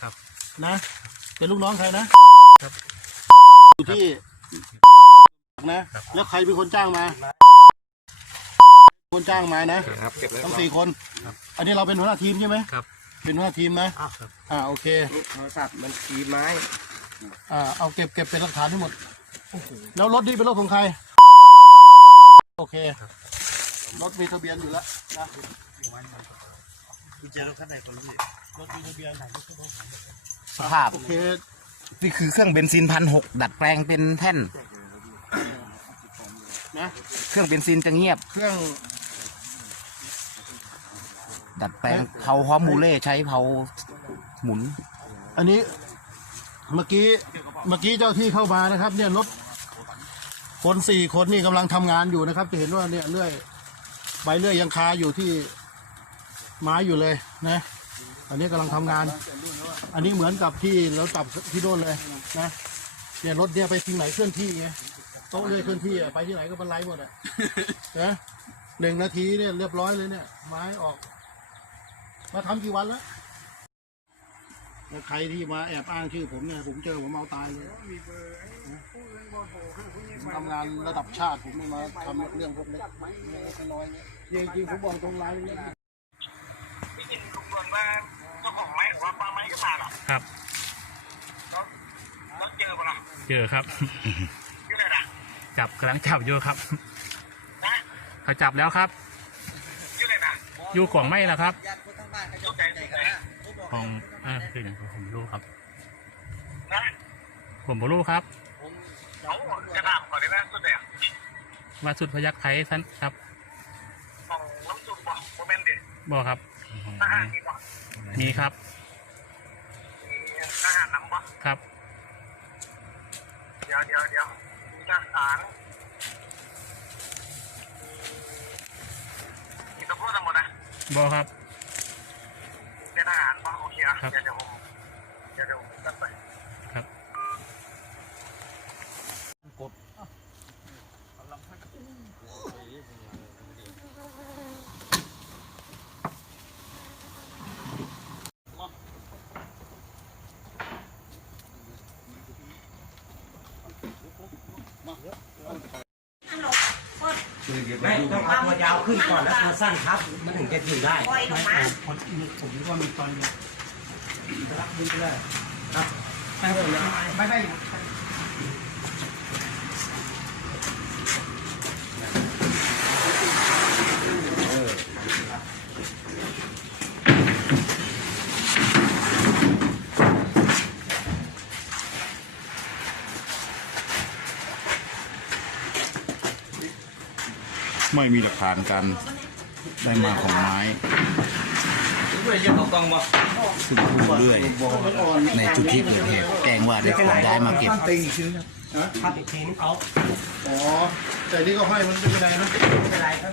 ครับ นะ เป็นลูกน้องใครนะอยู่ที่นะ แล้วใครเป็นคนจ้างมา คนจ้างมานะ ครับเก็บแล้วทั้งสี่คน อันนี้เราเป็นหัวหน้าทีมใช่ไหมครับ เป็นหัวหน้าทีมนะครับอ่า โอเค โทรศัพท์มันทีไม้ อ่า เอาเก็บเก็บเป็นหลักฐานทั้งหมด แล้วรถนี่เป็นรถของใคร โอเค รถมีทะเบียนอยู่แล้วนะ เจอรถคันไหนคนรู้รถมีทะเบียนสภาพ โอเคนี่คือเครื่องเบนซินพันหกดัดแปลงเป็นแท่น นะ เครื่องเบนซินจะเงียบ เครื่องดัดแปลงเผาฮอมมูเล่ใช้เผาหมุน อันนี้เมื่อกี้เมื่อกี้เจ้าที่เข้ามานะครับ เนี่ยรถคนสี่คนนี่กำลังทำงานอยู่นะครับ จะเห็นว่าเนี่ยเลื่อยใบเลื่อยยังคาอยู่ที่ ไม้อยู่เลยนะอันนี้กำลังทำงาน อันนี้เหมือนกับที่เราจับที่โน่นเลยนะเนี่ยรถเนี่ยไปที่ไหนเคลื่อนที่ไงโต๊ะเลื่ยเคลื่อนที่อะไปที่ไหนก็บรรลัยหมดอะ นะหนึ่งนาทีเนี่ยเรียบร้อยเลยเนี่ย ไม้ออก มาทำกี่วันแล้วแล้วใครที่มาแอบอ้างชื่อผมเนี่ยผมเจอผมเอาตายเลยผมทำงานระดับชาติผมไม่มาทำเรื่องพวกเล็กเล็กน้อยเนี่ยจริงๆผมบอกตรงไล่ รายละเอียดครับ เจอครับจับกำลังจับอยู่ครับเขาจับแล้วครับอยู่กล่องไม่แล้วครับของเออคืออย่างผมรู้ครับผมบรู้ครับเขาจะถามก่อนได้ไหมสุดเนี่ยว่าสุดพยักไทยท่านครับ ของน้ำซุปบอกโมเมนต์เด็ดบอกครับ อาหารนี่บ่มีครับ มีอาหารน้ำบอกครับ เดี๋ยวเดี๋ยวเดี๋ยวมีทหารมีตำรวจทั้งหมดนะบอครับ เป็นทหารบอกโอเคอะครับ เดี๋ยวเดี๋ยวผมเดี๋ยวเดี๋ยวผมจัดไป ไม่ต้องเอาตัวยาวขึ้นก่อนแล้วตัวสั้นครับ มันถึงจะถือได้ปล่มามีผมก็มีตอนนี้รับดูได้ครับไม่ได้ มีหลักฐานการได้มาของไม้ด้วยยังกองบ่ซึ่งผู้เลื่อยในจุดที่เกิดเหตุแจ้งว่าได้ขนย้ายมาเก็บพับอีกทีนึงเอาอ๋อแต่นี่ก็ให้มันไม่เป็นไรนะไม่เป็นไรครับ